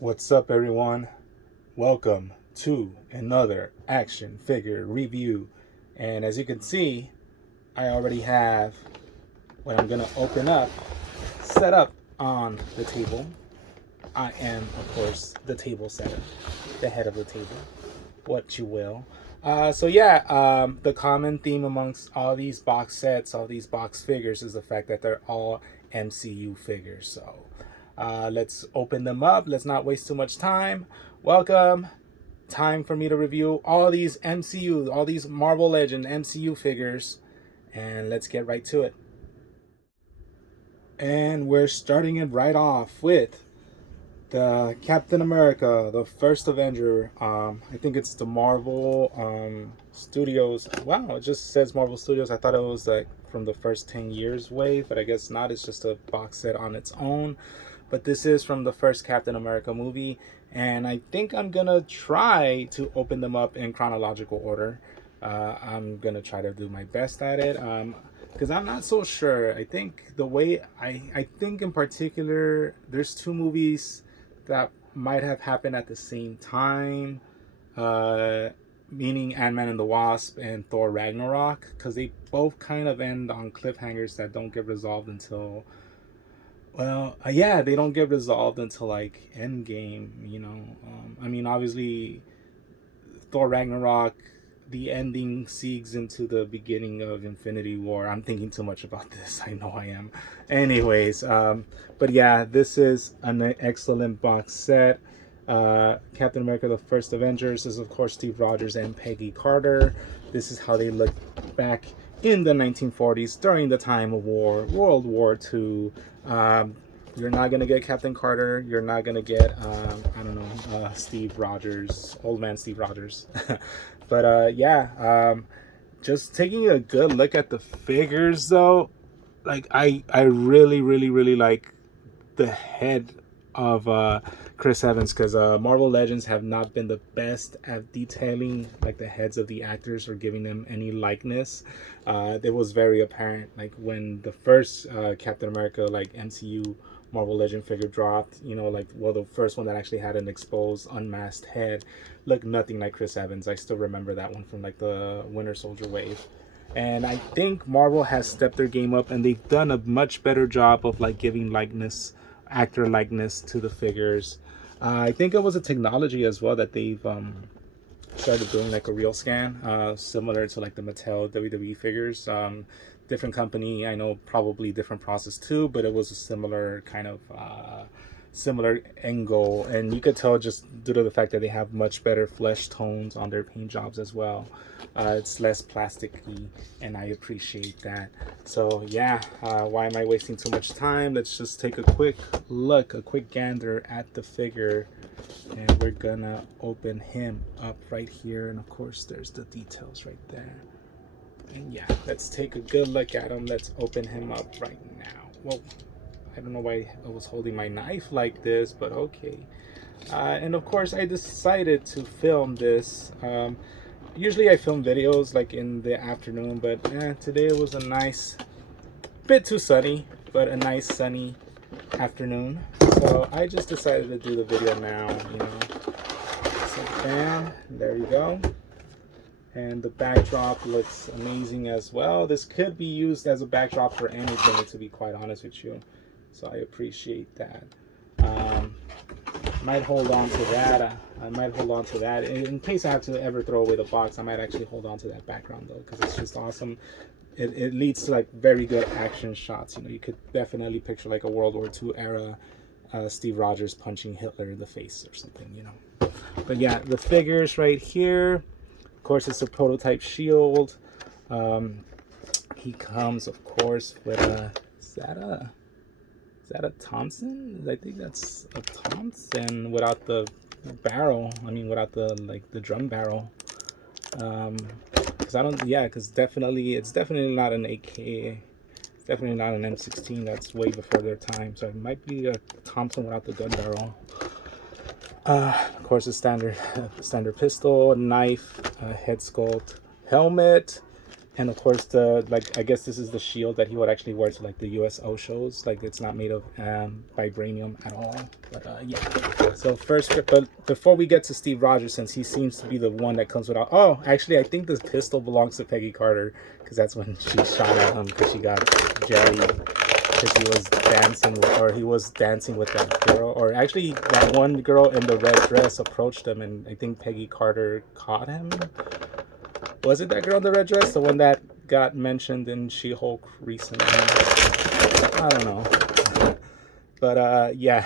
What's up, everyone? Welcome to another action figure review. And as you can see, I already have what I'm gonna open up set up on the table. I am, of course, the table setter, the head of the table, what you will. The common theme amongst all these box sets, all these box figures, is the fact that they're all MCU figures. Let's open them up. Let's not waste too much time. Welcome. Time for me to review all these MCU, all these Marvel Legend MCU figures, and let's get right to it. And we're starting it right off with the Captain America, the first Avenger. I think it's the Marvel Studios. Wow, it just says Marvel Studios. I thought it was like from the first 10 years wave, but I guess not. It's just a box set on its own. But this is from the first Captain America movie, and I think I'm gonna try to open them up in chronological order. I'm gonna try to do my best at it. Because I'm not so sure. I think the way I think in particular, there's two movies that might have happened at the same time, meaning Ant-Man and the Wasp and Thor Ragnarok, because they both kind of end on cliffhangers that don't get resolved until, they don't get resolved until like Endgame. Obviously, Thor Ragnarok, the ending segues into the beginning of Infinity War. I'm thinking too much about this. I know I am. Anyways, but yeah, this is an excellent box set. Captain America: The First Avengers is, of course, Steve Rogers and Peggy Carter. This is how they look back in the 1940s during the time of war, World War II. You're not gonna get Captain Carter. You're not gonna get Steve Rogers, old man Steve Rogers. Just taking a good look at the figures, though. Like I really like the head of Chris Evans, because Marvel Legends have not been the best at detailing like the heads of the actors or giving them any likeness. It was very apparent like when the first Captain America like MCU Marvel Legend figure dropped. The first one that actually had an exposed, unmasked head looked nothing like Chris Evans. I still remember that one from like the Winter Soldier wave. And I think Marvel has stepped their game up, and they've done a much better job of like giving likeness, actor likeness to the figures. I think it was a technology as well that they've started doing like a real scan, similar to like the Mattel WWE figures. Different company, I know, probably different process too, but it was a similar kind of similar angle, and you could tell just due to the fact that they have much better flesh tones on their paint jobs as well. It's less plasticky, and I appreciate that. Why am I wasting too much time? Let's just take a quick look, a quick gander at the figure, and we're gonna open him up right here. And of course, there's the details right there. And yeah, let's take a good look at him. Let's open him up right now. Whoa, I don't know why I was holding my knife like this, but okay. And of course, I decided to film this. Usually I film videos like in the afternoon, but today it was a nice, bit too sunny, but a nice sunny afternoon. So I just decided to do the video now. So bam, there you go. And the backdrop looks amazing as well. This could be used as a backdrop for anything, to be quite honest with you. So I appreciate that. Might hold on to that. I might hold on to that. In case I have to ever throw away the box, I might actually hold on to that background though, because it's just awesome. It leads to like very good action shots. You could definitely picture like a World War II era Steve Rogers punching Hitler in the face or something. But yeah, the figures right here. Of course, it's a prototype shield. He comes, of course, with a. Is that a Thompson? I think that's a Thompson without the barrel. Without the drum barrel. Because definitely, it's definitely not an AK. It's definitely not an M16. That's way before their time. So it might be a Thompson without the gun barrel. Of course, a standard pistol, knife, head sculpt, helmet, And of course, the like I guess this is the shield that he would actually wear to like the USO shows. Like it's not made of vibranium at all. But yeah. So first, but before we get to Steve Rogers, since he seems to be the one that comes without. Oh, actually, I think this pistol belongs to Peggy Carter because that's when she shot at him because she got jelly because he was dancing or he was dancing with that girl, or actually that one girl in the red dress approached him, and I think Peggy Carter caught him. Was it that girl in the red dress? The one that got mentioned in She-Hulk recently? I don't know. But yeah,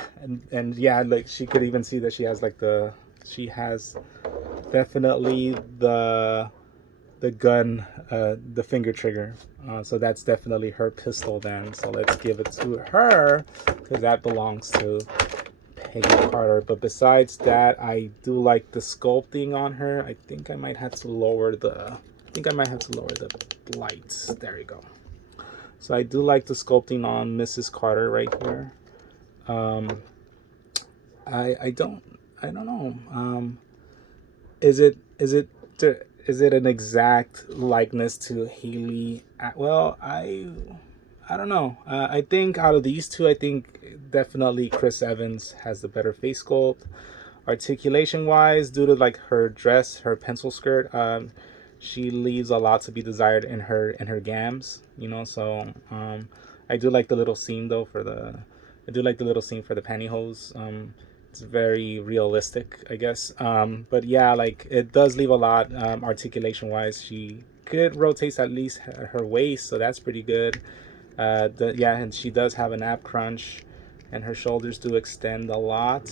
and yeah, like she could even see that she has like she has definitely the gun, the finger trigger. So that's definitely her pistol then. So let's give it to her because that belongs to Peggy Carter. But besides that, I do like the sculpting on her. I think I might have to lower the lights. There you go. So I do like the sculpting on Mrs. Carter right here. I don't know. Is it an exact likeness to Haley Atwell? I don't know. I think out of these two, I think definitely Chris Evans has the better face sculpt. Articulation wise, due to like her dress, her pencil skirt, she leaves a lot to be desired in her gams, you know. So I do like the little seam though for the pantyhose. It's very realistic, I guess. But yeah, like it does leave a lot articulation wise. She could rotate at least her waist, so that's pretty good. Yeah, and she does have an ab crunch, and her shoulders do extend a lot.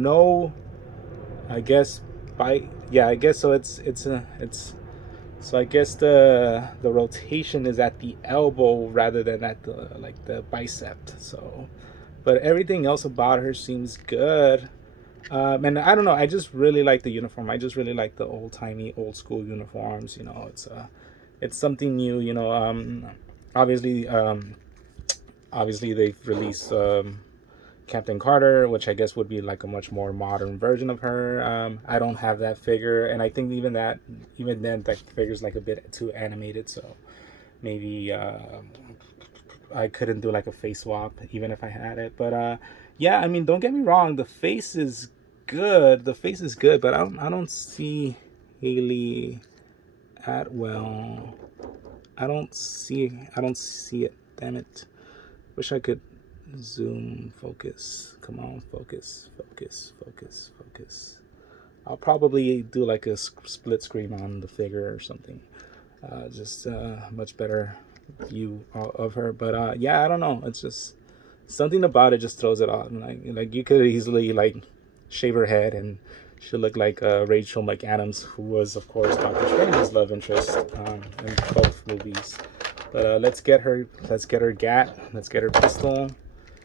No, I guess I guess so. So I guess the rotation is at the elbow rather than at the bicep. So, but everything else about her seems good. And I don't know. I just really like the uniform. I just really like the old school uniforms. You know, it's something new. You know, obviously they've released Captain Carter, which I guess would be like a much more modern version of her. I don't have that figure, and I think even then that figure's like a bit too animated. So maybe I couldn't do like a face swap even if I had it. But yeah, I mean, don't get me wrong, the face is good. But I don't see Haley Atwell. I don't see it. Damn it. Wish I could zoom, focus. Come on, focus. I'll probably do like a split screen on the figure or something. Just much better view of her. But yeah, I don't know. It's just something about it just throws it off. Like you could easily like shave her head and she'll look like Rachel McAdams, who was of course Doctor Strange's love interest in both movies. But let's get her gat. Let's get her pistol.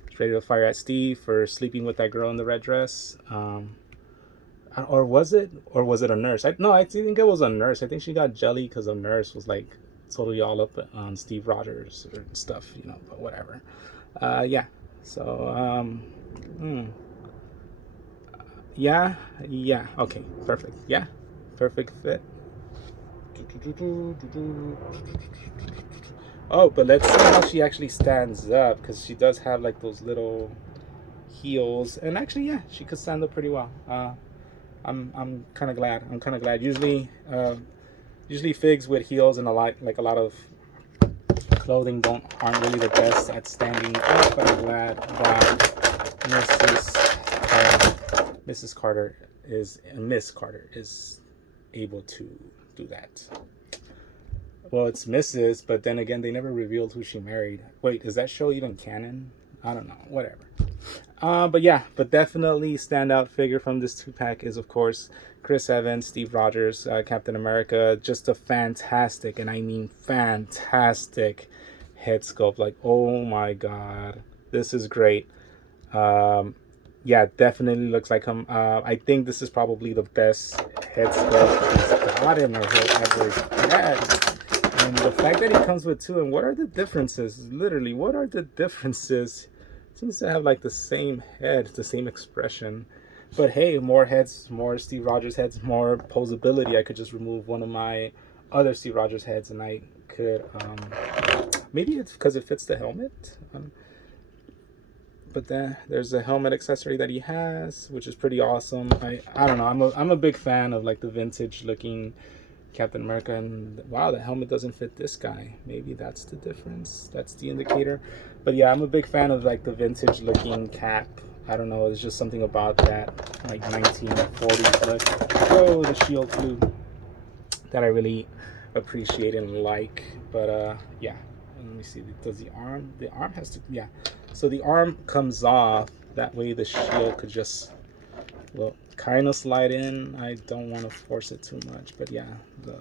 She's ready to fire at Steve for sleeping with that girl in the red dress. Or was it a nurse? No, I think it was a nurse. I think she got jelly because a nurse was like totally all up on Steve Rogers or stuff, you know. But whatever. Yeah. So yeah. Okay. Perfect. Yeah. Perfect fit. Oh, but let's see how she actually stands up, because she does have like those little heels, and actually, yeah, she could stand up pretty well. I'm kind of glad. Usually figs with heels and a lot of clothing aren't really the best at standing up. But I'm glad that Miss Carter is able to do that. Well, it's Mrs., but then again, they never revealed who she married. Wait, is that show even canon? I don't know. Whatever. But yeah, but definitely standout figure from this 2-pack is, of course, Chris Evans, Steve Rogers, Captain America. Just a fantastic, and I mean fantastic, head sculpt. Like, oh my god, this is great. Yeah, definitely looks like him. I think this is probably the best head sculpt he's gotten or he'll ever get. And the fact that he comes with two, and what are the differences? Literally, what are the differences? Seems to have like the same head, the same expression. But hey, more heads, more Steve Rogers heads, more posability. I could just remove one of my other Steve Rogers heads, and I could maybe it's because it fits the helmet. But then there's a helmet accessory that he has, which is pretty awesome. I don't know. I'm a big fan of like the vintage looking Captain America, and wow, the helmet doesn't fit this guy. Maybe that's the difference. That's the indicator. But yeah, I'm a big fan of like the vintage looking cap. I don't know. There's just something about that like 1940s look. Oh, the shield flew. That I really appreciate and like. But yeah. Let me see. Does the arm? The arm has to. Yeah. So the arm comes off. That way the shield could just, well, kind of slide in. I don't want to force it too much, but yeah, the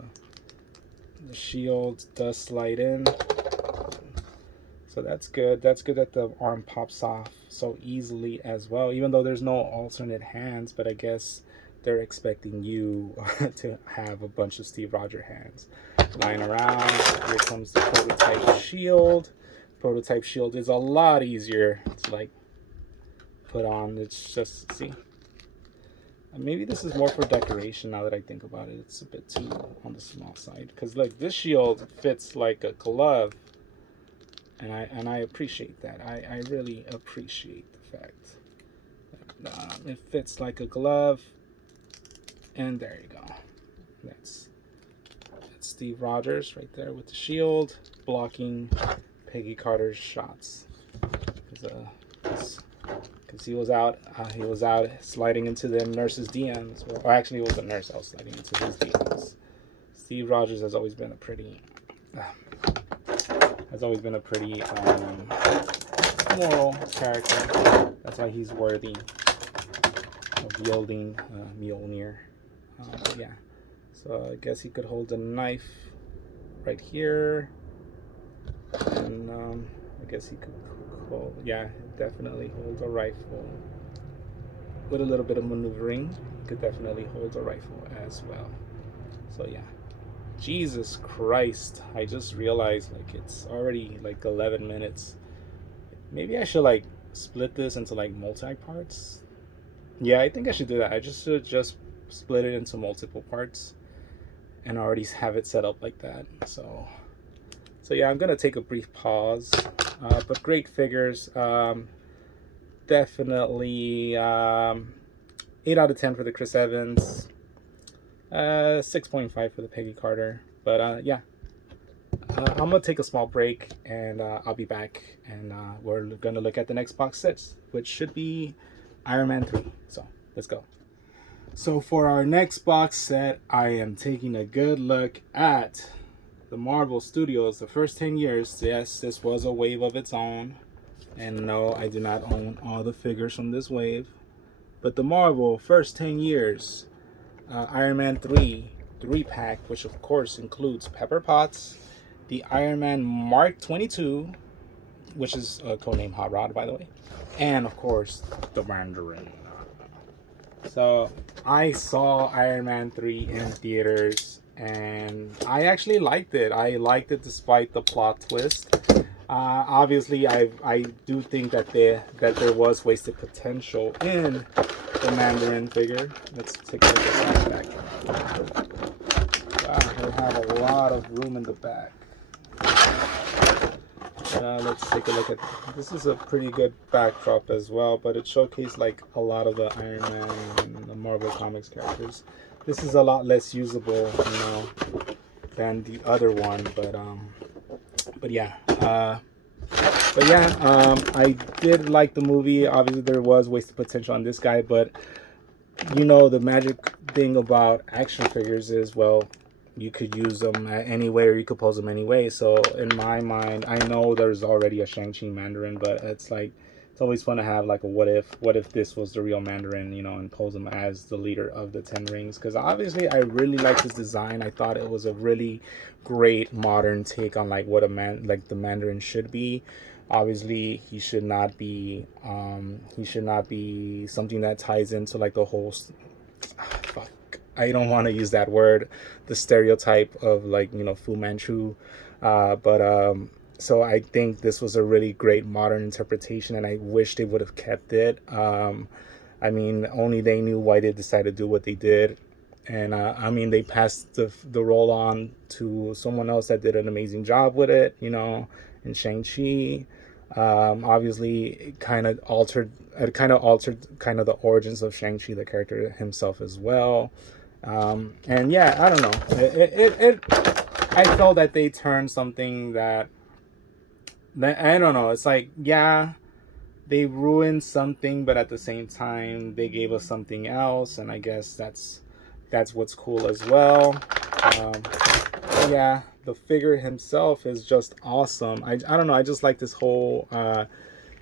shield does slide in. So that's good. That's good that the arm pops off so easily as well, even though there's no alternate hands. But I guess they're expecting you to have a bunch of Steve Rogers hands lying around. Here comes the prototype shield. Prototype shield is a lot easier to like put on. It's just, see, maybe this is more for decoration now that I think about it. It's a bit too on the small side, because like this shield fits like a glove, and I appreciate that. I really appreciate the fact that it fits like a glove. And there you go. That's Steve Rogers right there with the shield blocking Peggy Carter's shots. Because he was out sliding into the nurse's DMs. Or actually, it was the nurse that was sliding into his DMs. Steve Rogers has always been a pretty moral character. That's why he's worthy of wielding Mjolnir. Yeah, so I guess he could hold a knife right here, and I guess he could hold, yeah, definitely hold a rifle. With a little bit of maneuvering, he could definitely hold a rifle as well. So yeah, Jesus Christ, I just realized like it's already like 11 minutes. Maybe I should like split this into like multi-parts. Yeah, I think I should do that. I should just split it into multiple parts and already have it set up like that. So yeah, I'm gonna take a brief pause. But great figures. Definitely 8 out of 10 for the Chris Evans. 6.5 for the Peggy Carter. But yeah, I'm gonna take a small break, and I'll be back, and we're gonna look at the next box sets, which should be Iron Man 3. So let's go. So for our next box set, I am taking a good look at the Marvel Studios, the first 10 years. Yes, this was a wave of its own. And no, I do not own all the figures from this wave. But the Marvel first 10 years, Iron Man 3-pack, which of course includes Pepper Potts, the Iron Man Mark 22, which is a codename Hot Rod, by the way, and of course the Mandarin. So I saw Iron Man 3 in theaters, and I actually liked it. I liked it despite the plot twist. Obviously, I do think that there was wasted potential in the Mandarin figure. Let's take a look at that back. Wow, they have a lot of room in the back. Let's take a look at this. Is a pretty good backdrop as well, but it showcased like a lot of the Iron Man and the Marvel Comics characters. This is a lot less usable, you know, than the other one, but yeah, I did like the movie. Obviously, there was wasted potential on this guy, but you know, the magic thing about action figures is, well, you could use them any way, or you could pose them any way. So in my mind, I know there's already a Shang-Chi Mandarin, but it's like, it's always fun to have like a what if this was the real Mandarin, you know, and pose him as the leader of the 10 Rings. Because obviously I really liked his design. I thought it was a really great modern take on like what the Mandarin should be. Obviously he should not be something that ties into like the whole I don't want to use that word, the stereotype of like, you know, Fu Manchu, so I think this was a really great modern interpretation, and I wish they would have kept it. I mean, only they knew why they decided to do what they did. And I mean, they passed the role on to someone else that did an amazing job with it, you know, in Shang-Chi. Obviously, it kind of altered kind of the origins of Shang-Chi, the character himself as well. And yeah, I don't know. I felt that they turned something that I don't know. It's like, yeah, they ruined something, but at the same time, they gave us something else, and I guess that's what's cool as well. Um, yeah, the figure himself is just awesome. I don't know. I just like this whole.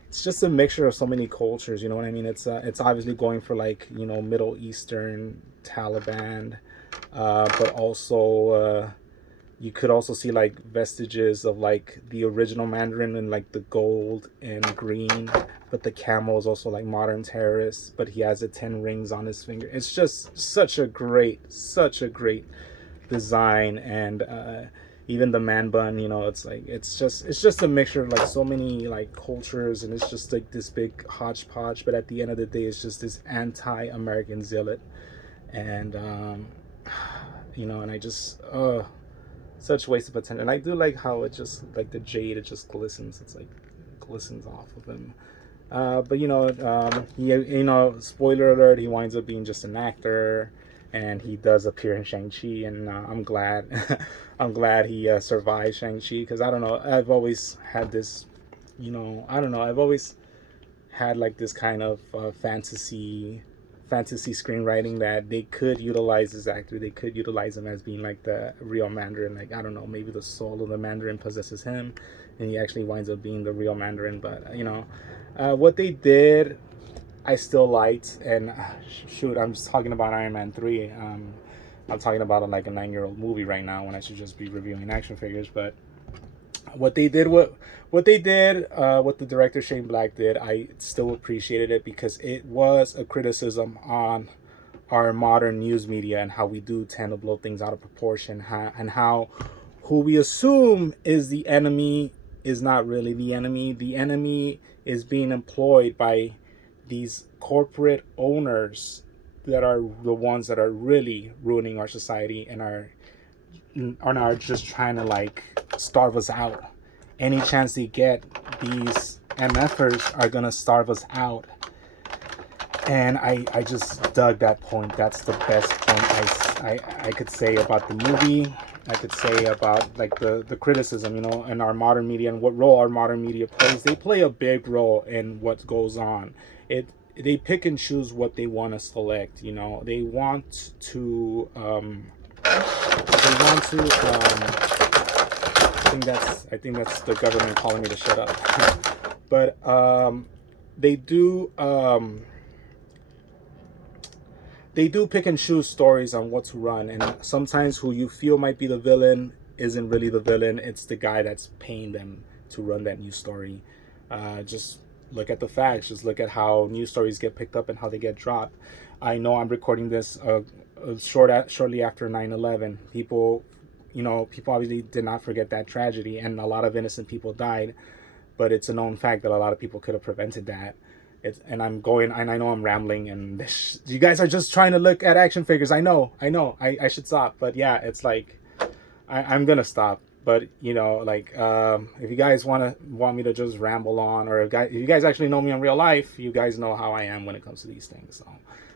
It's just a mixture of so many cultures. You know what I mean? It's obviously going for, like, you know, Middle Eastern, Taliban, but also you could also see like vestiges of like the original Mandarin and like the gold and green, but the camel is also like modern terrorist, but he has the 10 rings on his finger. It's just such a great design. And even the man bun, you know, it's like it's just a mixture of like so many like cultures, and it's just like this big hodgepodge, but at the end of the day it's just this anti-American zealot. And you know, and I just such waste of potential. And I do like how it just like the jade, it just glistens. It's like glistens off of him. But you know, you know, spoiler alert, he winds up being just an actor, and he does appear in Shang-Chi, and I'm glad, I'm glad he survived Shang-Chi, because I don't know, I've always had this, you know, I don't know, I've always had like this kind of fantasy screenwriting that they could utilize this actor. They could utilize him as being like the real Mandarin. Like, I don't know, maybe the soul of the Mandarin possesses him, and he actually winds up being the real Mandarin. But you know, what they did, I still liked. And shoot, I'm just talking about Iron Man 3. I'm talking about like a 9-year-old movie right now when I should just be reviewing action figures. But what the director Shane Black did, I still appreciated it, because it was a criticism on our modern news media and how we do tend to blow things out of proportion, and how who we assume is the enemy is not really the enemy. The enemy is being employed by these corporate owners that are the ones that are really ruining our society, and are just trying to like starve us out. Any chance they get, these MFers are gonna starve us out. And I just dug that point. That's the best point I could say about the movie. I could say about like the criticism, you know, in our modern media, and what role our modern media plays. They play a big role in what goes on. They pick and choose what they want to select. You know, they want to I think that's the government calling me to shut up. But they do pick and choose stories on what to run, and sometimes who you feel might be the villain isn't really the villain. It's the guy that's paying them to run that news story. Just look at the facts. Just look at how news stories get picked up and how they get dropped. I know I'm recording this shortly after 9/11. People obviously did not forget that tragedy, and a lot of innocent people died. But it's a known fact that a lot of people could have prevented that. And I know I'm rambling, and you guys are just trying to look at action figures. I know, I should stop. But yeah, it's like, I'm going to stop. But, you know, like, if you guys want me to just ramble on, or if you guys actually know me in real life, you guys know how I am when it comes to these things. So,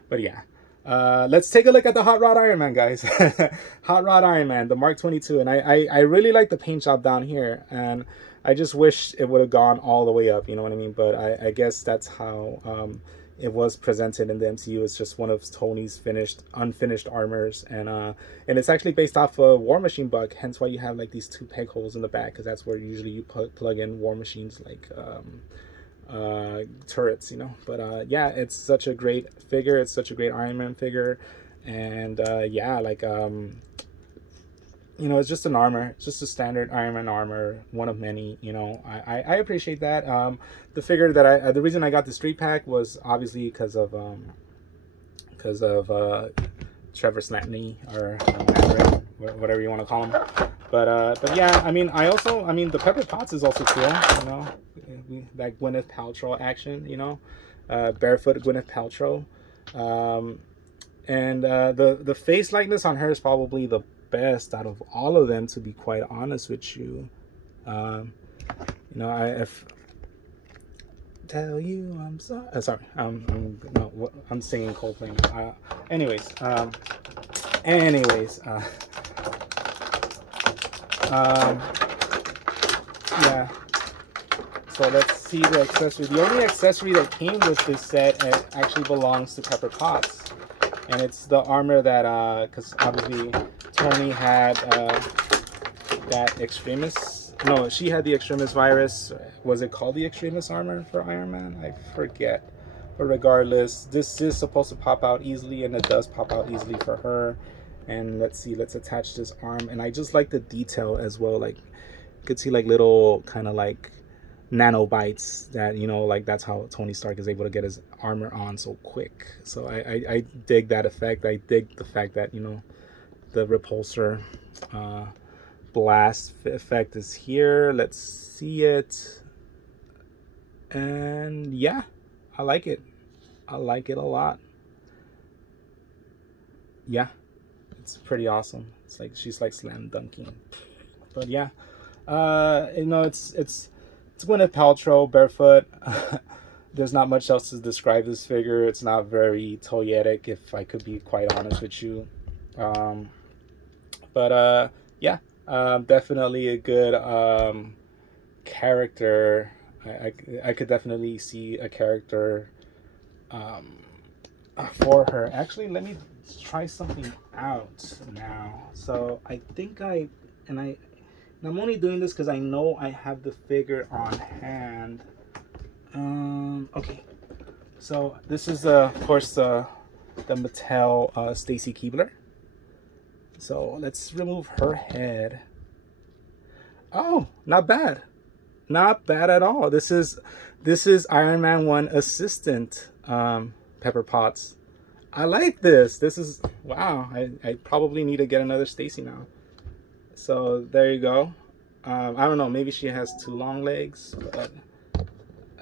but yeah. Let's take a look at the Hot Rod Iron Man, guys. Hot Rod Iron Man, the Mark 22. And I really like the paint job down here. And I just wish it would have gone all the way up, you know what I mean? But I guess that's how it was presented in the MCU. It's just one of Tony's unfinished armors. And it's actually based off a War Machine buck, hence why you have like these 2 peg holes in the back, because that's where usually you plug in War Machines, like turrets, you know. But yeah, it's such a great figure. It's such a great Iron Man figure. And yeah, like you know, it's just an armor. It's just a standard Iron Man armor, one of many. You know, I appreciate that. The figure that the reason I got the street pack was obviously because of Trevor Snapney, or Mandarin, whatever you want to call him. But yeah, I mean, the Pepper Potts is also cool. You know, like Gwyneth Paltrow action. You know, barefoot Gwyneth Paltrow. And the face likeness on her is probably the best out of all of them, to be quite honest with you. You know, if tell you I'm sorry. Sorry, no, I'm singing Coldplay. Anyways, yeah. So let's see the accessory. The only accessory that came with this set actually belongs to Pepper Potts, and it's the armor that, because obviously Tony had that Extremis. No, she had the Extremis virus. Was it called the Extremis armor for Iron Man? I forget. But regardless, this is supposed to pop out easily, and it does pop out easily for her. And let's see, let's attach this arm. And I just like the detail as well. Like, you could see like little kind of like nanobites that, you know, like that's how Tony Stark is able to get his armor on so quick. So I dig that effect. I dig the fact that, you know, the repulsor blast effect is here. Let's see it. And yeah, I like it. I like it a lot. Yeah, it's pretty awesome. It's like she's like slam dunking. But yeah, you know, it's Gwyneth Paltrow barefoot. There's not much else to describe this figure. It's not very toyetic, if I could be quite honest with you. But yeah, definitely a good character. I could definitely see a character for her. Actually, let me try something out now. So I think I'm only doing this because I know I have the figure on hand. Okay, so this is of course the Mattel Stacy Keibler. So let's remove her head. Oh, not bad. Not bad at all. This is Iron Man 1 assistant Pepper Potts. I like this. This is, wow. I probably need to get another Stacy now. So there you go. I don't know, maybe she has too long legs, but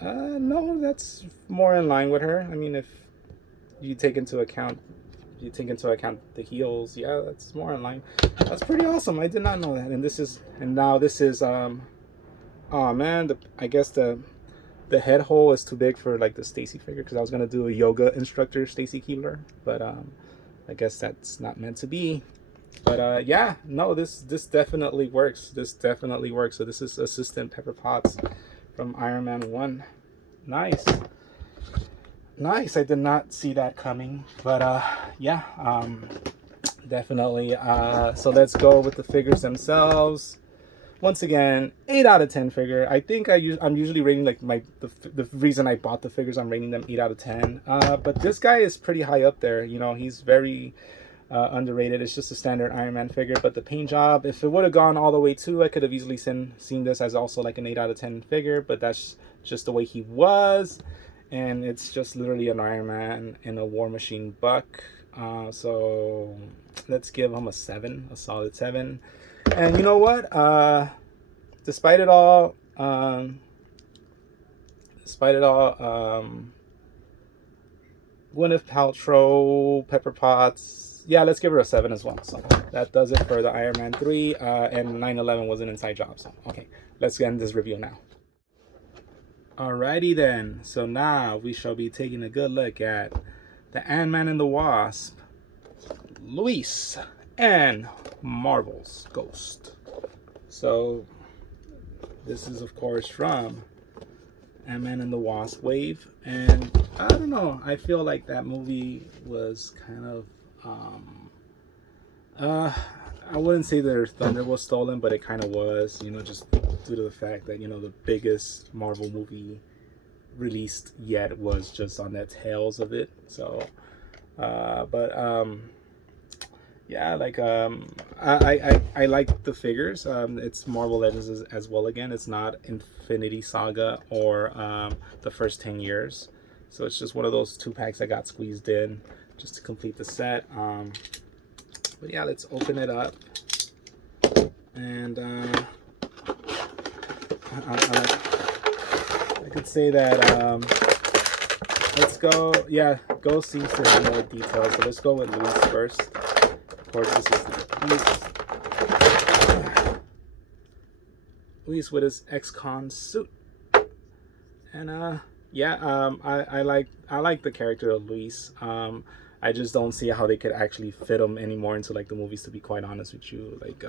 no, that's more in line with her. I mean, if you take into account the heels, yeah, that's more in line. That's pretty awesome. I did not know that. And now this is oh man, I guess the head hole is too big for like the Stacy figure, because I was gonna do a yoga instructor Stacy Keibler, but I guess that's not meant to be. But yeah, no, this definitely works. This definitely works. So this is assistant Pepper Potts from Iron Man 1. Nice. Nice. I did not see that coming. But yeah, definitely. So let's go with the figures themselves. Once again, 8 out of 10 figure. I think I'm usually rating like the reason I bought the figures, I'm rating them 8 out of 10. But this guy is pretty high up there. You know, he's very underrated. It's just a standard Iron Man figure, but the paint job, if it would have gone all the way to, I could have easily seen this as also like an 8 out of 10 figure, but that's just the way he was, and it's just literally an Iron Man in a War Machine buck. So let's give him a 7, a solid 7. And you know what, despite it all, Gwyneth Paltrow, Pepper Potts, yeah, let's give her a 7 as well. So that does it for the Iron Man 3, and 9/11 was an inside job. So okay, let's end this review now. Alrighty then, so now we shall be taking a good look at the Ant-Man and the Wasp, Luis, and Marvel's Ghost. So this is of course from Ant-Man and the Wasp Wave, and I don't know, I feel like that movie was kind of I wouldn't say their thunder was stolen, but it kind of was, you know, just due to the fact that, you know, the biggest Marvel movie released yet was just on the tails of it. So yeah, like I like the figures. It's Marvel Legends as well. Again, it's not Infinity Saga or the first 10 years, so it's just one of those 2-packs that got squeezed in just to complete the set. But yeah, let's open it up, and I could say that go. Yeah, Ghost seems to have more details. So let's go with Luis first. Of course, this is Luis with his ex-con suit. And yeah, I like the character of Luis. I just don't see how they could actually fit him anymore into like the movies, to be quite honest with you. Like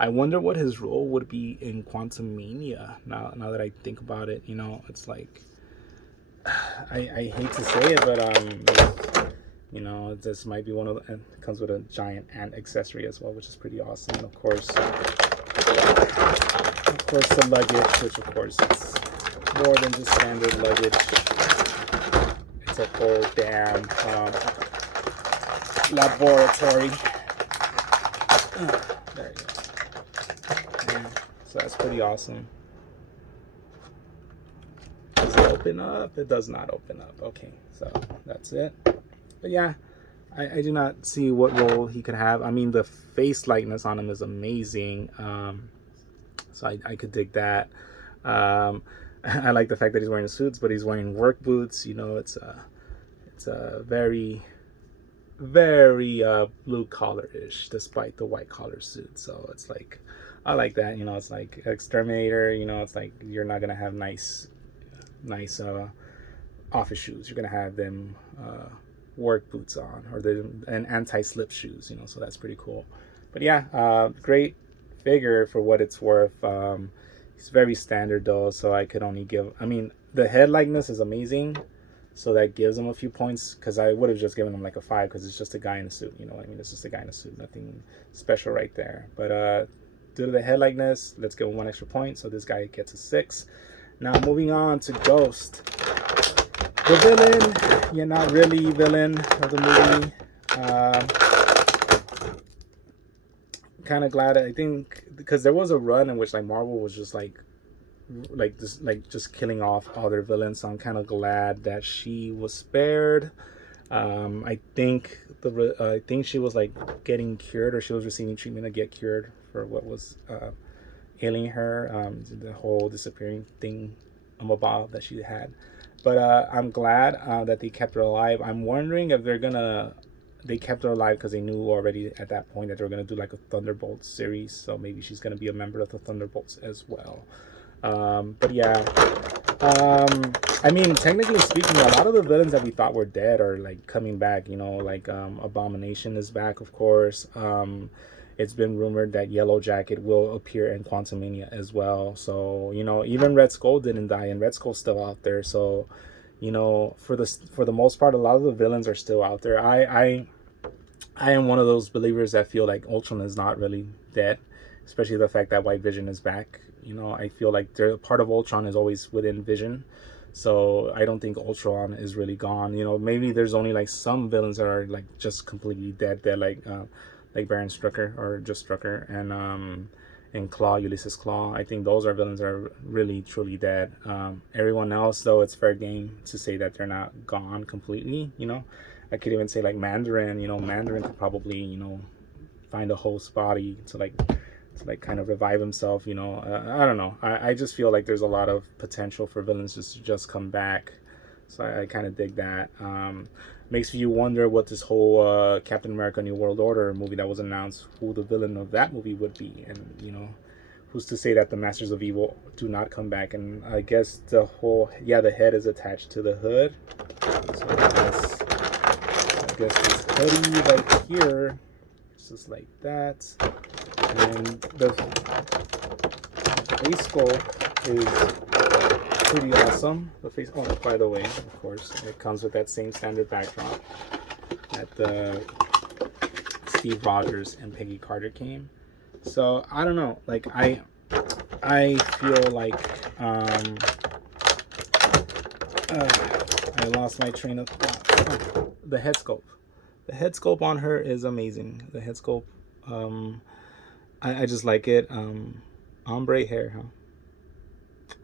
I wonder what his role would be in Quantumania. Now that I think about it, you know, it's like I hate to say it, but you know, this might be one of the, and it comes with a giant ant accessory as well, which is pretty awesome. And of course the luggage, which of course it's more than just standard luggage. It's a whole damn laboratory. There you go. And so that's pretty awesome. Does it open up? It does not open up. Okay, so that's it. But yeah, I do not see what role he could have. I mean, the face likeness on him is amazing. So I could dig that. I like the fact that he's wearing the suits, but he's wearing work boots. You know, it's a very blue collar-ish, despite the white collar suit. So it's like, I like that. You know, it's like Exterminator. You know, it's like you're not gonna have nice office shoes. You're gonna have them work boots on, or and anti-slip shoes. You know, so that's pretty cool. But yeah, great figure for what it's worth. He's very standard though, so I could only give, I mean, the head likeness is amazing, so that gives him a few points, because I would have just given him like a 5, because it's just a guy in a suit, you know what I mean? It's just a guy in a suit, nothing special right there. But due to the head likeness, let's give him 1 extra point, so this guy gets a 6. Now moving on to Ghost, the villain. You're not really villain of the movie. Kind of glad, I think, because there was a run in which like Marvel was just just killing off all their villains, so I'm kind of glad that she was spared. I think she was like getting cured, or she was receiving treatment to get cured for what was ailing her, the whole disappearing thing about that she had. But I'm glad that they kept her alive. I'm wondering if they kept her alive because they knew already at that point that they were going to do like a Thunderbolts series, so maybe she's going to be a member of the Thunderbolts as well. But yeah, I mean, technically speaking, a lot of the villains that we thought were dead are like coming back, you know, like Abomination is back, of course. It's been rumored that Yellow Jacket will appear in Quantumania as well, so you know, even Red Skull didn't die, and Red Skull's still out there. So you know, for the most part, a lot of the villains are still out there. I am one of those believers that feel like Ultron is not really dead, especially the fact that White Vision is back. You know, I feel like part of Ultron is always within Vision, so I don't think Ultron is really gone. You know, maybe there's only like some villains that are like just completely dead. They're like Baron Strucker, or just Strucker, and Claw, Ulysses Claw. I think those are villains that are really truly dead. Everyone else, though, it's fair game to say that they're not gone completely. You know, I could even say like Mandarin. You know, Mandarin could probably, you know, find a host body to kind of revive himself. You know, I don't know. I just feel like there's a lot of potential for villains to just come back. So I kind of dig that. Makes you wonder what this whole Captain America New World Order movie that was announced, who the villain of that movie would be. And, you know, who's to say that the Masters of Evil do not come back? And I guess the head is attached to the hood. So I guess this hoodie right here is just like that. And the face sculpt is pretty awesome. The face, oh, by the way, of course, it comes with that same standard backdrop that the Steve Rogers and Peggy Carter came. So I don't know, like I feel like I lost my train of thought. Oh, the head sculpt on her is amazing. The head sculpt, I just like it. Ombre hair, huh?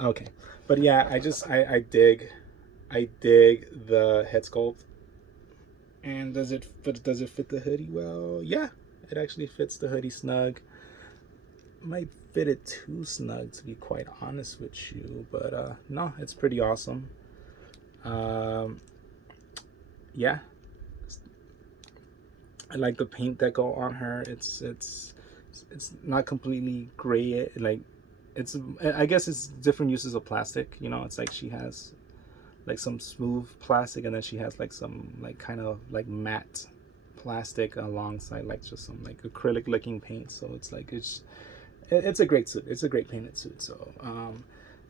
Okay. But yeah, I dig the head sculpt. And does it fit the hoodie well? Yeah, it actually fits the hoodie snug. Might fit it too snug, to be quite honest with you, but no, it's pretty awesome. yeah, I like the paint deco on her. It's not completely gray. Like it's, I guess it's different uses of plastic. You know, it's like she has like some smooth plastic, and then she has like some like kind of like matte plastic alongside like just some like acrylic looking paint. So it's like it's a great suit. It's a great painted suit. So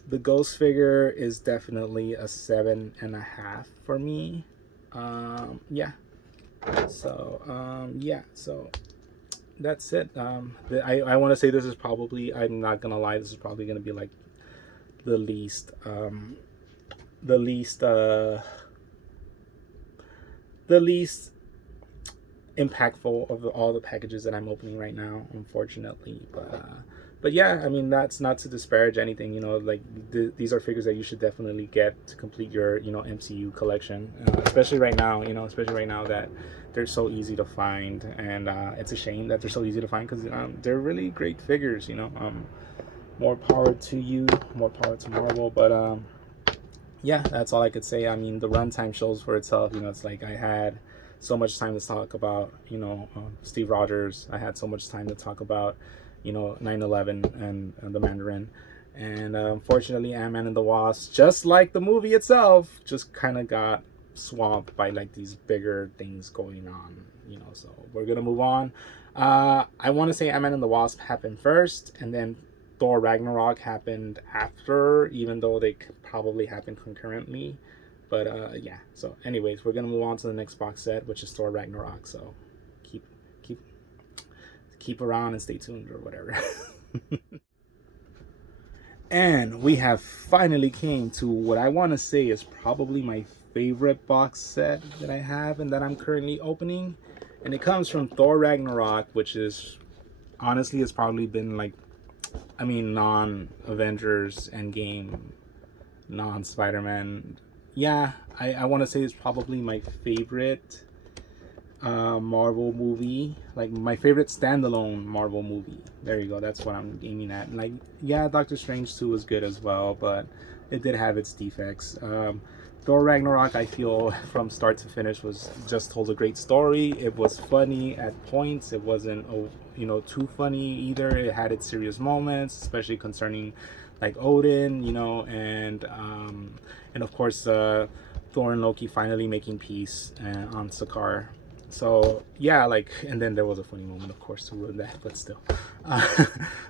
the Ghost figure is definitely a 7.5 for me. Yeah. So yeah. So that's it. I want to say this is probably, I'm not gonna lie, this is probably gonna be like the least the least impactful of all the packages that I'm opening right now, unfortunately. But yeah, I mean, that's not to disparage anything, you know, like these are figures that you should definitely get to complete your, you know, MCU collection, especially right now, you know, especially right now that they're so easy to find. And it's a shame that they're so easy to find, because they're really great figures, you know. More power to you, more power to Marvel. But yeah, that's all I could say. I mean, the runtime shows for itself. You know, it's like I had so much time to talk about, you know, Steve Rogers. I had so much time to talk about, you know, 9/11 and the Mandarin. And unfortunately, Ant-Man and the Wasp, just like the movie itself, just kind of got swamped by like these bigger things going on, you know. So we're gonna move on. I want to say Ant-Man and the Wasp happened first, and then Thor Ragnarok happened after, even though they probably happened concurrently. But yeah, so anyways, we're gonna move on to the next box set, which is Thor Ragnarok. So keep around and stay tuned, or whatever. And we have finally came to what I want to say is probably my favorite box set that I have and that I'm currently opening. And it comes from Thor Ragnarok, which is honestly, it's probably been like, I mean, non-Avengers Endgame, non-Spider-Man. Yeah, I want to say it's probably my favorite Marvel movie, like my favorite standalone Marvel movie. There you go, that's what I'm aiming at. Like, yeah, Doctor Strange 2 was good as well, but it did have its defects. Thor Ragnarok, I feel from start to finish was just told a great story. It was funny at points. It wasn't, you know, too funny either. It had its serious moments, especially concerning like Odin, you know, and of course Thor and Loki finally making peace on Sakaar. So yeah, like, and then there was a funny moment, of course, to ruin that, but still.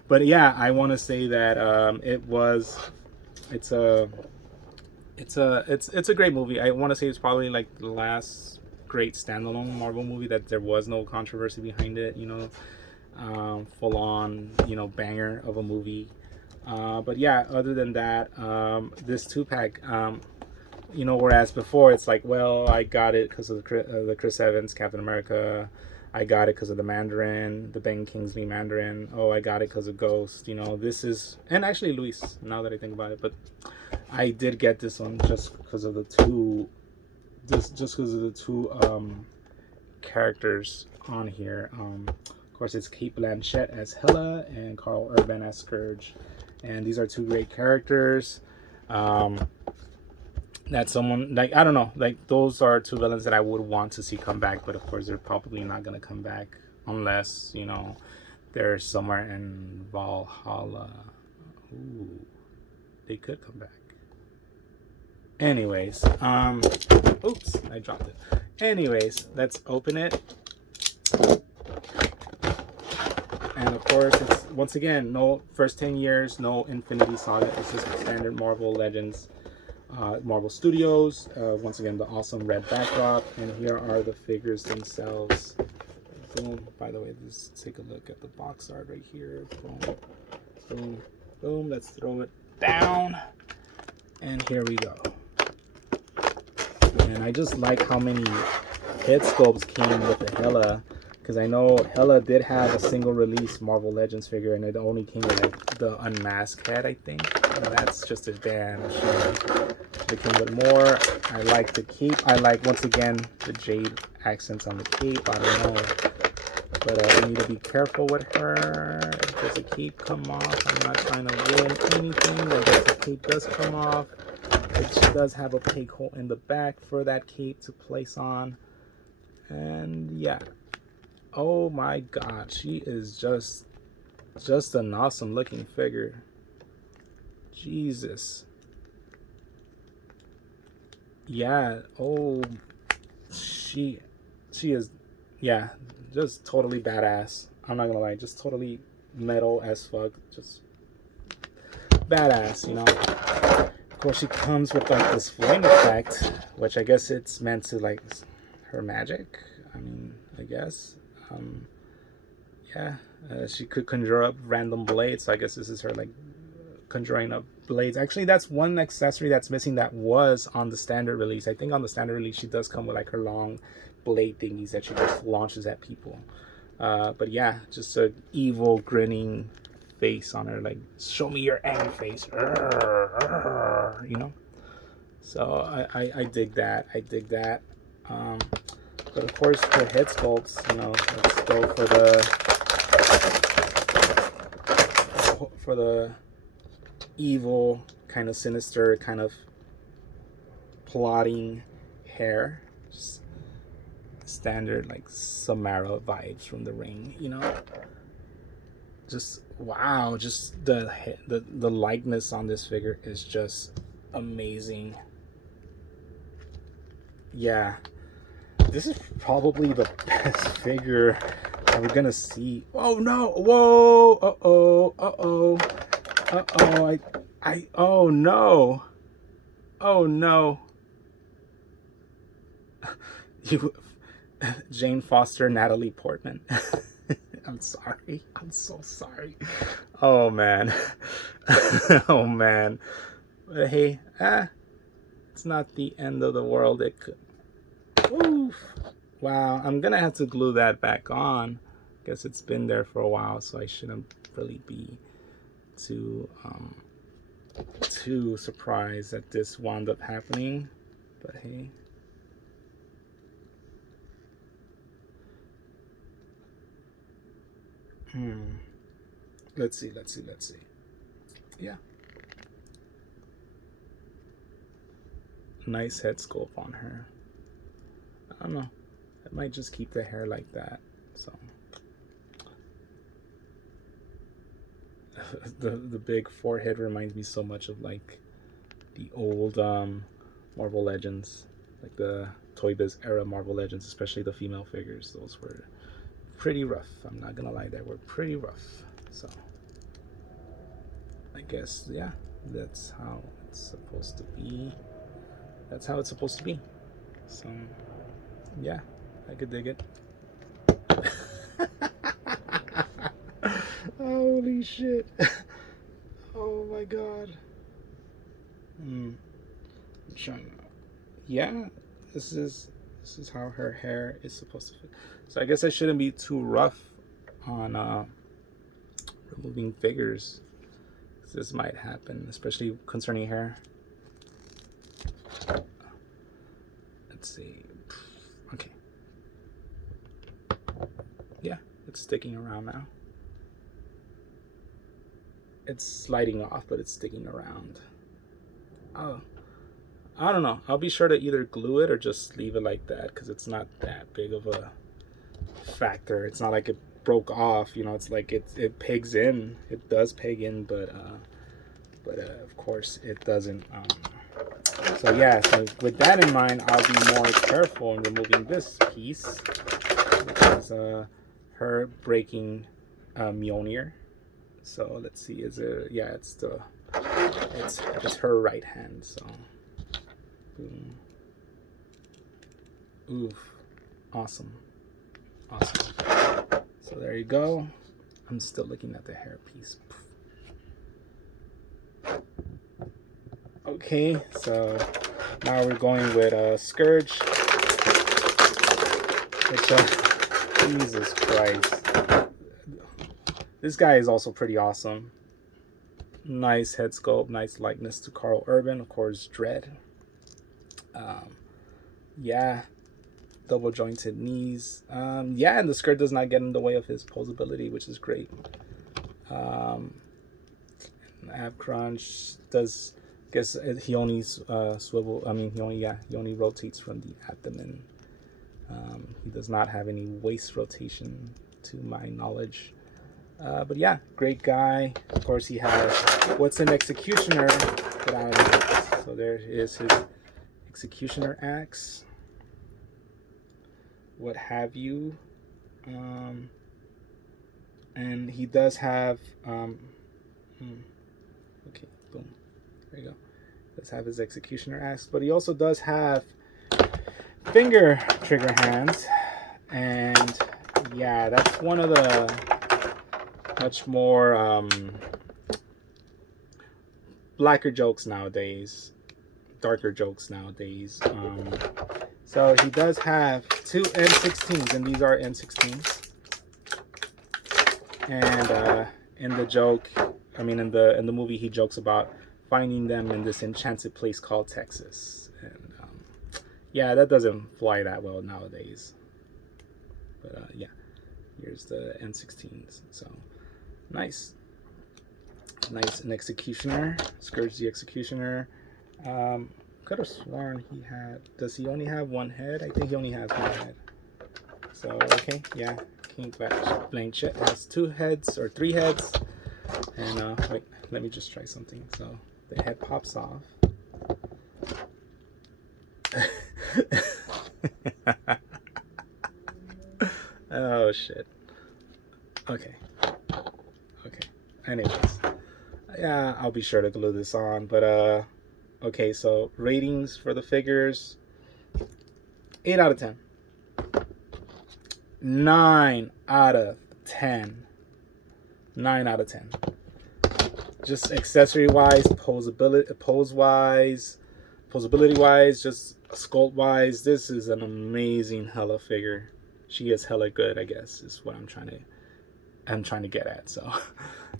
But yeah, I want to say that it's a great movie. I want to say it's probably like the last great standalone Marvel movie that there was no controversy behind it, you know, full on, you know, banger of a movie. But yeah, other than that, this 2-pack, you know, whereas before it's like, well, I got it because of the Chris Evans Captain America. I got it because of the Mandarin, the Ben Kingsley Mandarin. Oh, I got it because of Ghost. You know, this is, and actually Luis, now that I think about it, but I did get this one just because of the two, characters on here. Of course, it's Kate Blanchett as Hela and Carl Urban as Scourge, and these are two great characters. That someone, like, I don't know, like those are two villains that I would want to see come back, but of course they're probably not gonna come back unless, you know, they're somewhere in Valhalla. Ooh, they could come back. Anyways, oops, I dropped it. Anyways, let's open it. And of course, it's once again no first 10 years, no Infinity Saga. It's just standard Marvel Legends. Marvel Studios, once again the awesome red backdrop, and here are the figures themselves. Boom. By the way, just take a look at the box art right here. Boom, boom, boom. Let's throw it down, and here we go. And I just like how many head sculpts came with the Hela, because I know Hela did have a single release Marvel Legends figure, and it only came with like the unmasked head, I think. And that's just a damn shame. They came with more. I like the cape. I like, once again, the jade accents on the cape. I don't know, but I need to be careful with her. Does the cape come off? I'm not trying to ruin anything, but the cape does come off. It does have a peg hole in the back for that cape to place on. And yeah, oh my god, she is just an awesome looking figure. Jesus. Yeah, oh, she is, yeah, just totally badass. I'm not gonna lie, just totally metal as fuck, just badass, you know. Of course, she comes with like this flame effect, which I guess it's meant to like her magic. I mean, I guess. Yeah, she could conjure up random blades. So I guess this is her like conjuring up blades. Actually, that's one accessory that's missing that was on the standard release. I think on the standard release she does come with like her long blade thingies that she just launches at people. But yeah, just a evil grinning face on her, like show me your angry face, you know. So I dig that. I dig that. But of course the head sculpts, you know, let's go for the evil, kind of sinister, kind of plotting hair. Just standard like Samara vibes from The Ring, you know. Just wow, just the likeness on this figure is just amazing. Yeah, this is probably the best figure that we're gonna see. Oh no! Whoa! Oh no! Oh no! You, Jane Foster, Natalie Portman. I'm sorry. I'm so sorry. Oh man. Oh man. But hey, it's not the end of the world. It could. Oof. Wow. I'm gonna have to glue that back on. Guess it's been there for a while, so I shouldn't really be too surprised that this wound up happening. But hey. Let's see. Yeah. Nice head sculpt on her. I don't know. I might just keep the hair like that. So the big forehead reminds me so much of like the old Marvel Legends, like the Toy Biz era Marvel Legends, especially the female figures. Those were pretty rough. I'm not gonna lie, they were pretty rough. So I guess, yeah, that's how it's supposed to be. That's how it's supposed to be. So yeah, I could dig it. Holy shit. Oh my god. I'm trying to, yeah, this is how her hair is supposed to fit. So I guess I shouldn't be too rough on removing figures. This might happen, especially concerning hair. Let's see. Okay. Yeah, it's sticking around now. It's sliding off, but it's sticking around. Oh, I don't know. I'll be sure to either glue it or just leave it like that, because it's not that big of a factor. It's not like it broke off, you know. It's like it pegs in. It does peg in, but of course it doesn't. So yeah, so with that in mind, I'll be more careful in removing this piece, which is her breaking Mjolnir. So let's see, is it, yeah, it's her right hand. So boom. Oof, awesome. So there you go. I'm still looking at the hair piece. Okay, so now we're going with Scourge. Which, Jesus Christ. This guy is also pretty awesome. Nice head sculpt, nice likeness to Carl Urban, of course, Dread. Yeah, double jointed knees. Yeah, and the skirt does not get in the way of his posability, which is great. Ab crunch does guess he only he only rotates from the abdomen. He does not have any waist rotation to my knowledge. But yeah, great guy. Of course, he has what's an executioner that I like. So there is his executioner axe, what have you. And he does have okay, boom, there you go. Does have his executioner axe, but he also does have finger trigger hands. And yeah, that's one of the much more blacker jokes nowadays, darker jokes nowadays. So he does have two N16s, and these are N16s. And in the joke, in the movie, he jokes about finding them in this enchanted place called Texas. And yeah, that doesn't fly that well nowadays. But yeah, here's the N16s. So nice. An executioner. Scourge the executioner. Could have sworn he had. Does he only have one head? I think he only has one head. So okay, yeah. King Batch Blank Chet has two heads or three heads. And wait, let me just try something. So the head pops off. Oh shit. Okay. Anyways, yeah, I'll be sure to glue this on. But okay, so ratings for the figures: 8 out of 10. 9 out of 10. 9 out of 10. Just accessory wise, posability wise, just sculpt wise, this is an amazing hella figure. She is hella good, I guess, is what I'm trying to get at. So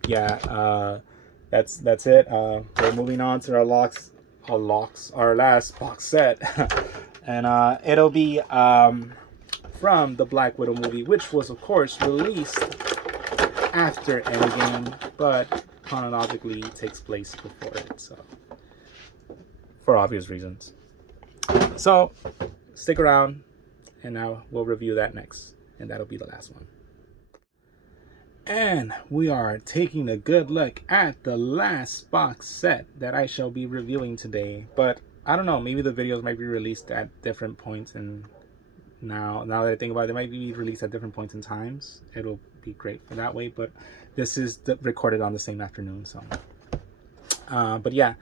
yeah, that's it. We're moving on to our last box set. And it'll be from the Black Widow movie, which was of course released after Endgame, but chronologically takes place before it, so for obvious reasons. So stick around, and now we'll review that next, and that'll be the last one. And we are taking a good look at the last box set that I shall be reviewing today. But I don't know, maybe the videos might be released at different points, and now that I think about it, they might be released at different points in times. It'll be great for that way, but this is recorded on the same afternoon. So but yeah,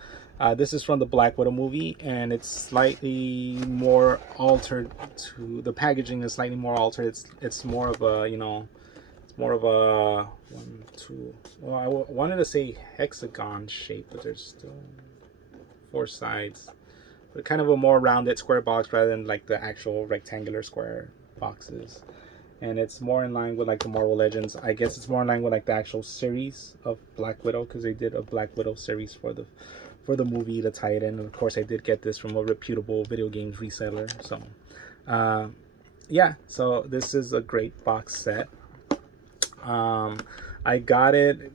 this is from the Black Widow movie, and it's slightly more altered. To the packaging is slightly more altered. It's more of a, it's more of a well, I wanted to say hexagon shape, but there's still 4 sides, but kind of a more rounded square box rather than like the actual rectangular square boxes. And it's more in line with like the Marvel Legends. I guess it's more in line with like the actual series of Black Widow, because they did a Black Widow series for the movie to tie it in. And of course, I did get this from a reputable video games reseller. So yeah, so this is a great box set. I got it,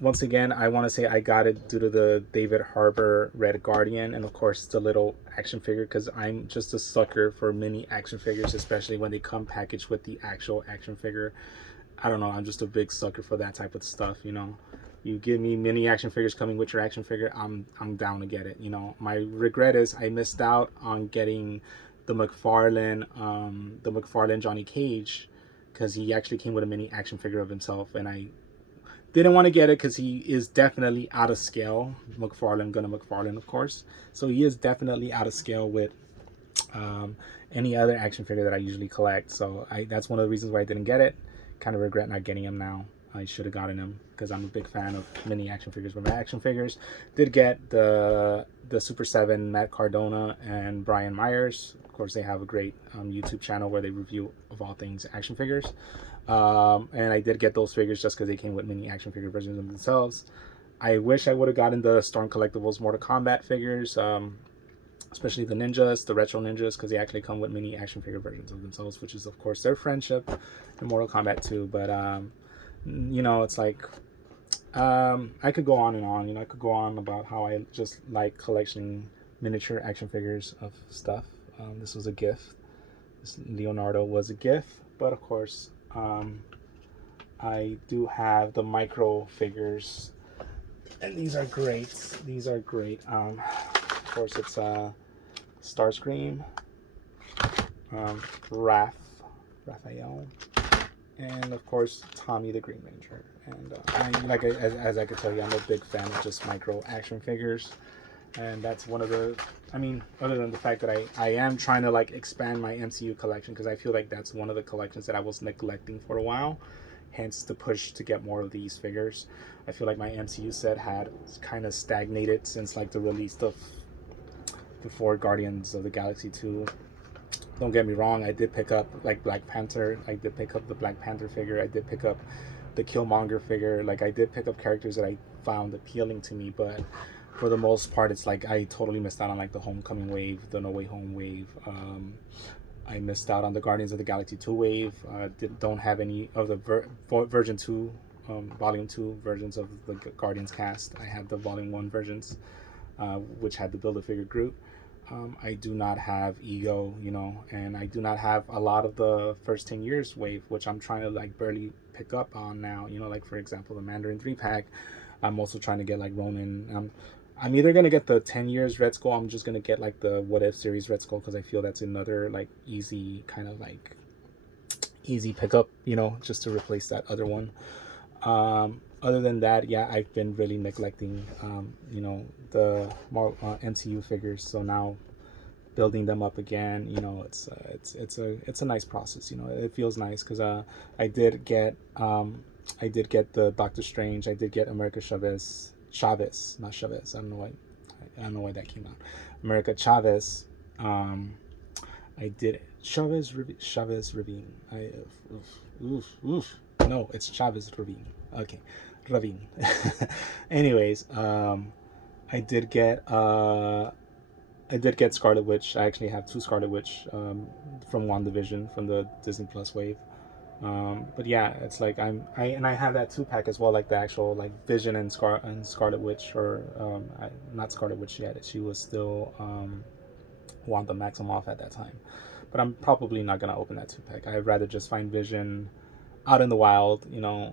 once again, I want to say I got it due to the David Harbour Red Guardian, and of course the little action figure, because I'm just a sucker for mini action figures, especially when they come packaged with the actual action figure. I don't know, I'm just a big sucker for that type of stuff. You give me mini action figures coming with your action figure, I'm down to get it. My regret is I missed out on getting the McFarlane Johnny Cage, because he actually came with a mini action figure of himself, and I didn't want to get it because he is definitely out of scale. McFarlane, of course. So he is definitely out of scale with any other action figure that I usually collect. So that's one of the reasons why I didn't get it. Kind of regret not getting him now. I should have gotten him, because I'm a big fan of mini action figures. But my action figures did get the Super 7 Matt Cardona and Brian Myers. Of course, they have a great YouTube channel where they review of all things action figures. And I did get those figures just because they came with mini action figure versions of themselves. I wish I would have gotten the Storm Collectibles Mortal Kombat figures, especially the ninjas, the retro ninjas, because they actually come with mini action figure versions of themselves, which is of course their friendship in Mortal Kombat 2. But it's like, I could go on and on. You know, I could go on about how I just like collecting miniature action figures of stuff. This was a gift. This Leonardo was a gift, but of course, I do have the micro figures, and these are great. These are great. Of course, it's Starscream, Raphael, and of course Tommy the Green Ranger. And as I could tell you, I'm a big fan of just micro action figures, and that's one of the. I mean, other than the fact that I am trying to like expand my MCU collection, because I feel like that's one of the collections that I was neglecting for a while. Hence the push to get more of these figures. I feel like my MCU set had kind of stagnated since like the release of before Guardians of the Galaxy 2. Don't get me wrong, I did pick up like Black Panther. I did pick up the Black Panther figure. I did pick up the Killmonger figure. Like I did pick up characters that I found appealing to me, but for the most part, it's like I totally missed out on like the Homecoming wave, the No Way Home wave. I missed out on the Guardians of the Galaxy 2 wave. Don't have any of the version 2, volume 2 versions of the Guardians cast. I have the volume 1 versions, which had the Build-A-Figure Groot. I do not have Ego, you know, and I do not have a lot of the first 10 years wave, which I'm trying to like barely pick up on now, you know, like for example, the Mandarin 3-pack. I'm also trying to get like Ronin. I'm either going to get the 10 years Red Skull. I'm just going to get like the What If series Red Skull, because I feel that's another like easy kind of like easy pickup, you know, just to replace that other one. Other than that, yeah, I've been really neglecting, you know, the more MCU figures. So now building them up again, you know, it's a nice process. You know, it feels nice because I did get the Doctor Strange. I did get America Chavez, not Chavez. I don't know why that came out. America Chavez. I did Chavez Ravine. No, it's Chavez Ravine. Okay, Ravine. Anyways, I did get Scarlet Witch. I actually have 2 Scarlet Witch from WandaVision from the Disney Plus wave. But yeah, it's like I have that 2-pack as well, like the actual like Vision and Scarlet Witch, or not Scarlet Witch yet. She was still Wanda Maximoff at that time. But I'm probably not gonna open that 2-pack. I'd rather just find Vision out in the wild, you know,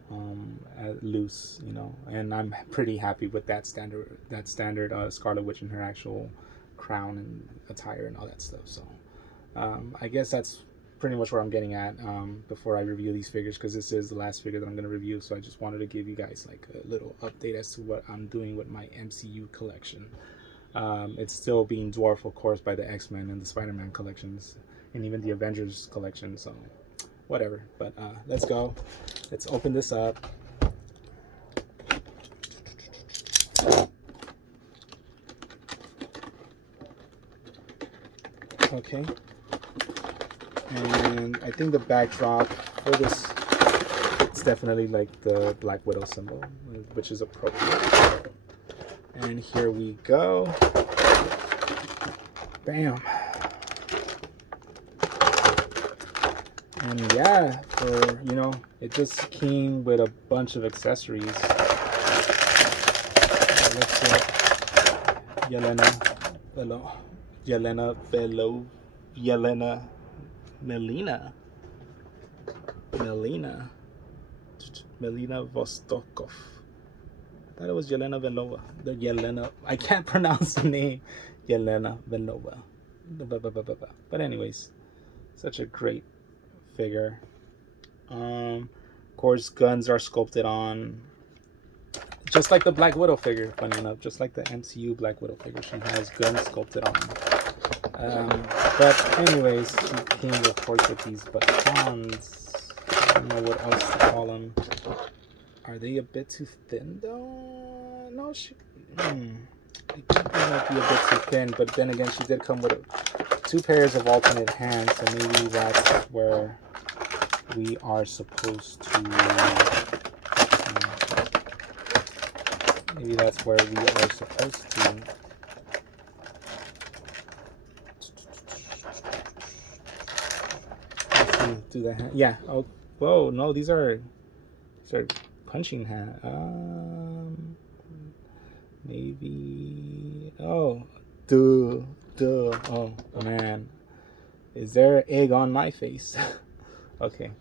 loose, you know, and I'm pretty happy with that standard Scarlet Witch in her actual crown and attire and all that stuff. So I guess that's pretty much where I'm getting at before I review these figures, because this is the last figure that I'm going to review. So I just wanted to give you guys like a little update as to what I'm doing with my MCU collection. It's still being dwarfed, of course, by the X-Men and the Spider-Man collections, and even the Avengers collection. So whatever, but let's go. Let's open this up. Okay. And I think the backdrop for this, it's definitely like the Black Widow symbol, which is appropriate. And here we go. Bam. And yeah, for, you know, it just came with a bunch of accessories. Let's get Melina Vostokov. I thought it was Yelena Belova. I can't pronounce the name. Yelena Belova. But anyways, such a great figure. Of course, guns are sculpted on, just like the Black Widow figure, funny enough, just like the MCU Black Widow figure, she has guns sculpted on. But anyways, she came, of course, with these batons. I don't know what else to call them. Are they a bit too thin, though? No, I think they might be a bit too thin, but then again, she did come with 2 pairs of alternate hands, so maybe that's where we are supposed to... maybe that's where we are supposed to... do the hand. Yeah. Oh, whoa. No, these are punching hand. Maybe. Oh, duh. Oh, man. Is there egg on my face? Okay.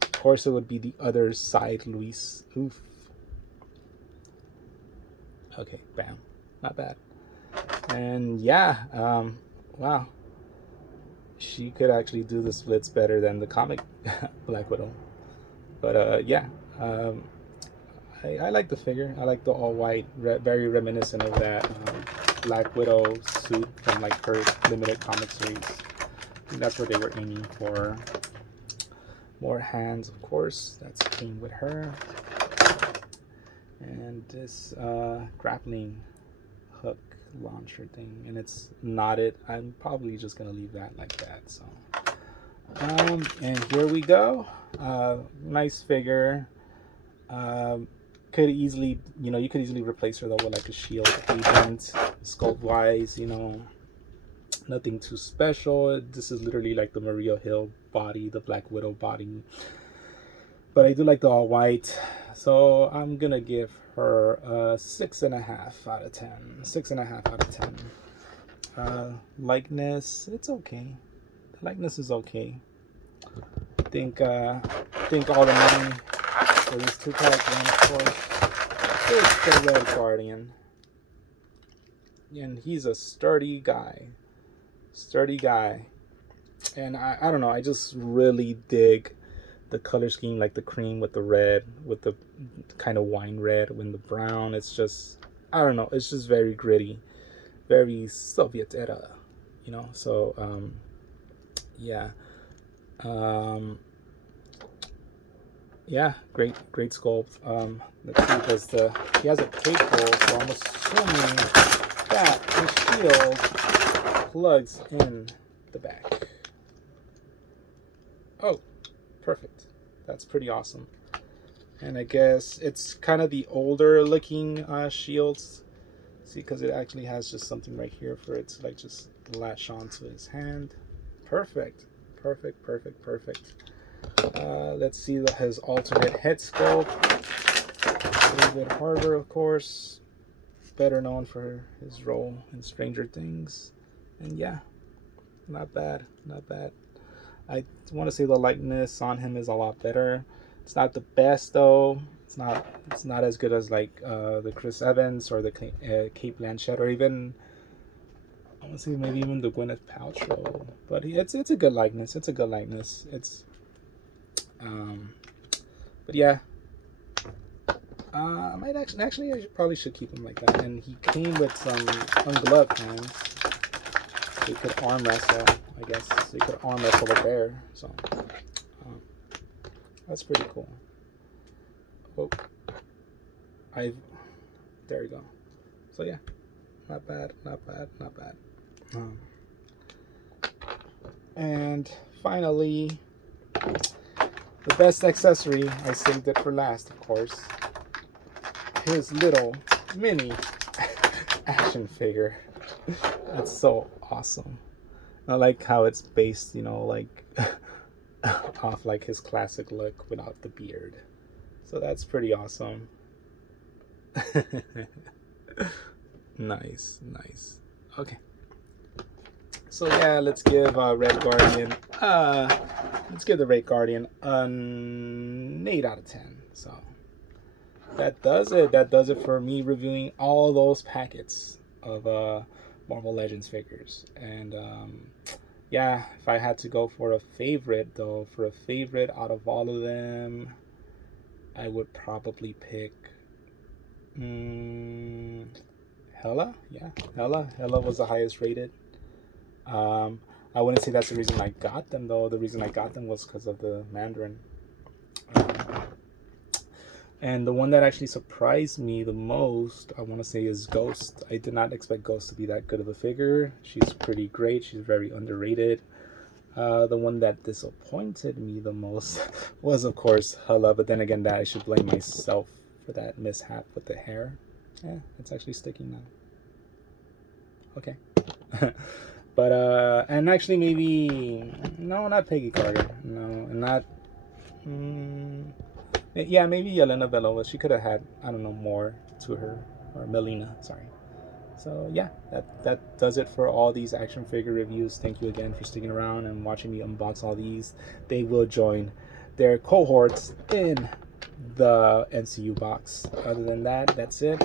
Of course, it would be the other side, Luis. Oof. Okay, bam. Not bad. And yeah, wow. She could actually do the splits better than the comic Black Widow. But yeah, I like the figure. I like the all white, very reminiscent of that Black Widow suit from like her limited comic series. I think that's what they were aiming for. More hands, of course. That's came with her. And this grappling hook launcher thing, and it's knotted. I'm probably just gonna leave that like that. So and here we go. Nice figure. Could easily, you could easily replace her though with like a shield agent. Sculpt wise, nothing too special. This is literally like the Maria Hill body, the Black Widow body, but I do like the all white. So I'm gonna give her a 6.5 out of 10. 6.5 out of 10. Likeness, it's okay. The likeness is okay. I think all the money for these two packs, and of course, it's the Red Guardian. And he's a sturdy guy. And I don't know, I just really dig the color scheme, like the cream with the red, with the kind of wine red with the brown. It's just, I don't know, it's just very gritty, very Soviet era, so yeah. Yeah, great sculpt. Let's see, he has a cape hole, so I'm assuming that the shield plugs in the back. Oh, perfect. That's pretty awesome. And I guess it's kind of the older looking shields. See, because it actually has just something right here for it to like just latch onto his hand. Perfect. Let's see his alternate head sculpt. David Harbour, of course, better known for his role in Stranger Things. And yeah, not bad. I want to say the likeness on him is a lot better. It's not the best though. It's not as good as like the Chris Evans or the Kate Blanchett, or even I want to say maybe even the Gwyneth Paltrow. But it's a good likeness. It's but yeah. I might actually I probably should keep him like that. And he came with some ungloved hands, so he could arm wrestle, I guess. So he could arm wrestle a bear. So that's pretty cool. Oh, there you go. So yeah, not bad. And finally, the best accessory, I saved it for last, of course. His little mini action figure. That's so awesome. I like how it's based, like off like his classic look without the beard. So that's pretty awesome. Nice. Okay. So yeah, let's give Red Guardian. Let's give the Red Guardian an 8 out of 10. So that does it. That does it for me reviewing all those packets of Marvel Legends figures. And yeah, if I had to go for a favorite though, out of all of them, I would probably pick Hela. Yeah, Hela was the highest rated. I wouldn't say that's the reason I got them though. The reason I got them was because of the Mandarin. And the one that actually surprised me the most, I want to say, is Ghost. I did not expect Ghost to be that good of a figure. She's pretty great. She's very underrated. The one that disappointed me the most was, of course, Hela. But then again, that I should blame myself for that mishap with the hair. Yeah, it's actually sticking now. Okay. But, and actually maybe, no, not Peggy Carter. No, and not, yeah, maybe Yelena Belova. She could have had, I don't know, more to her. or Melina, sorry. So yeah, that does it for all these action figure reviews. Thank you again for sticking around and watching me unbox all these. They will join their cohorts in the MCU box. Other than that, that's it.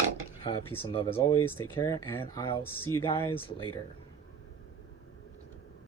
Peace and love as always. Take care, and I'll see you guys later.